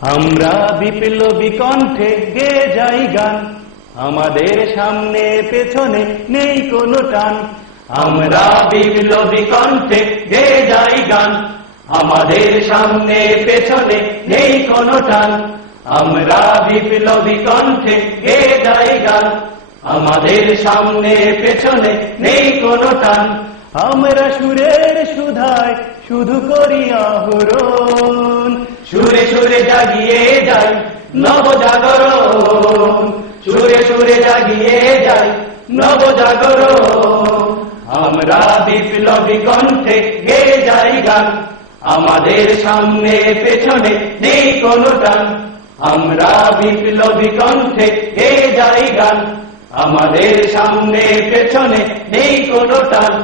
আমরা বিপ্লবী কণ্ঠে গেয়ে যাই গান, আমাদের সামনে পেছনে নেই কোনো টান। আমরা বিপ্লবী কণ্ঠে গেয়ে যাই গান, আমাদের সামনে পেছনে নেই কোনো টান। আমরা বিপ্লবী কণ্ঠে গেয়ে যাই গান, আমাদের সামনে পেছনে নেই কোনো টান। আমরা সুরের সুধায় শুধু করি আহরণ, সুরে সুরে জাগিয়ে যাই নবজাগরণ, সুরে সুরে জাগিয়ে যাই নবজাগরণ। আমরা বিপ্লবী কণ্ঠে গেয়ে যাই গান, আমাদের সামনে পেছনে নেই কোনো টান। আমরা বিপ্লবী কণ্ঠে গেয়ে যাই গান, আমাদের সামনে পেছনে নেই কোনো টান।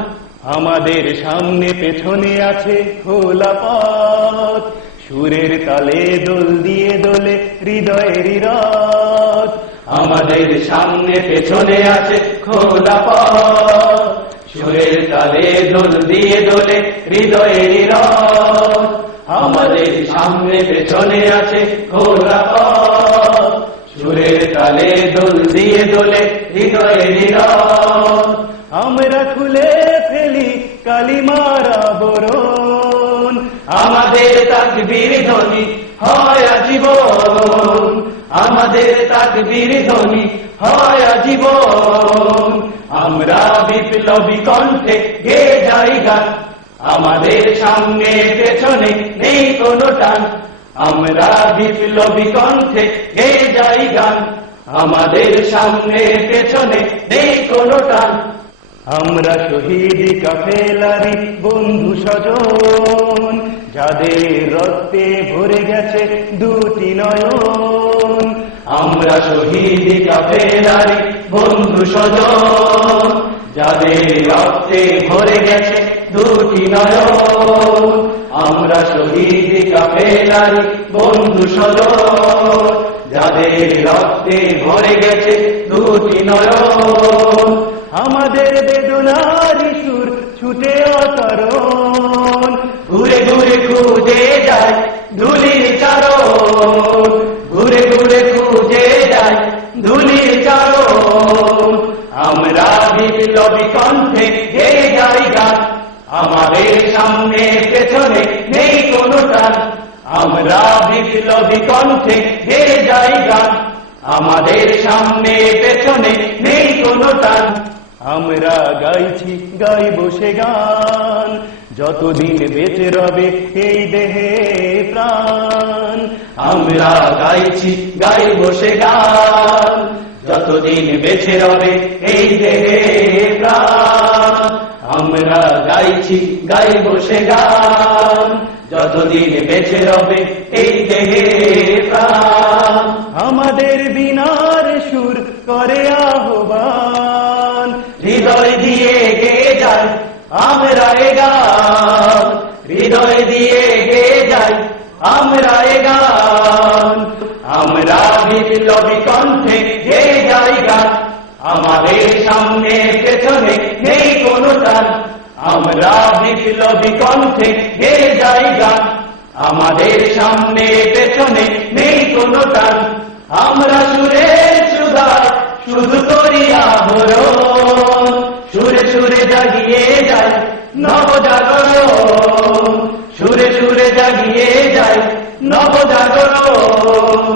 আমাদের সামনে পেছনে আছে খোলা পথ, সুরের তালে দোল দিয়ে দোলে হৃদয়ের রথ। আমাদের সামনে পেছনে আছে খোলা পথ, সুরের তালে দোল দিয়ে দোলে হৃদয়ের রথ। আমাদের সামনে পেছনে আছে খোলা পথ, সুরের তালে দোল দিয়ে দোলে হৃদয়ের রথ। আমরা খুলে ফেলি কালিমার আবরণ, আমাদের তাকবীর ধ্বনি হয় আজীবন, আমাদের তাকবীর ধ্বনি হয় আজীবন। আমরা বিপ্লবী কণ্ঠে গেয়ে যাই গান, আমাদের সামনে পেছনে নেই কোনো টান। আমরা বিপ্লবী কণ্ঠে গেয়ে যাই গান, আমাদের সামনে পেছনে নেই কোনো টান। আমরা শহীদ কাফেলারি বন্ধু স্বজন, যাদের রক্তে ভরে গেছে দুটি নয়ন। আমরা শহীদ কাফেলারি বন্ধু স্বজন, যাদের রক্তে ভরে গেছে দুটি নয়ন। আমরা শহীদ কাফেলারি বন্ধু স্বজন, যাদের রক্তে ভরে গেছে দুটি নয়ন। আমাদের বেদনার সুর ছুটে অতরণ, ঘুরে ঘুরে খুঁজে যায় ধুলির চারণ, ঘুরে ঘুরে খুঁজে যায় ধুলির চারণ। আমরা বিপ্লবী কণ্ঠে গেয়ে যাই গান, আমাদের সামনে পেছনে নেই কোনো টান। আমরা বিপ্লবী কণ্ঠে গেয়ে যাই গান, আমাদের সামনে পেছনে নেই কোনো টান। আমরা গাইছি গাইব সে গান, যতদিন বেঁচে রবে এই দেহে প্রাণ। আমরা গাইছি গাইব সে গান, যতদিন বেঁচে রবে এই দেহে প্রাণ। আমরা গাইছি গাইব সে গান, যতদিন বেঁচে রবে এই দেহে প্রাণ। আমাদের বিনার সুর করে আহ্বান, হৃদয় দিয়ে গেয়ে যাই আমরা এ গান, হৃদয় দিয়ে গেয়ে যাই আমরা এ গান। আমরা বিপ্লবী কণ্ঠে গেয়ে যাই গান, আমাদের সামনে পেছনে নেই কোনো টান। আমরা বিপ্লবী কণ্ঠে গেয়ে যাই গান, আমাদের সামনে পেছনে নেই কোনো টান। আমরা সুরের সুধায় শুধু করি আহরণ, সুরে সুরে জাগিয়ে যাই নবজাগরণ, সুরে সুরে জাগিয়ে যাই নবজাগরণ।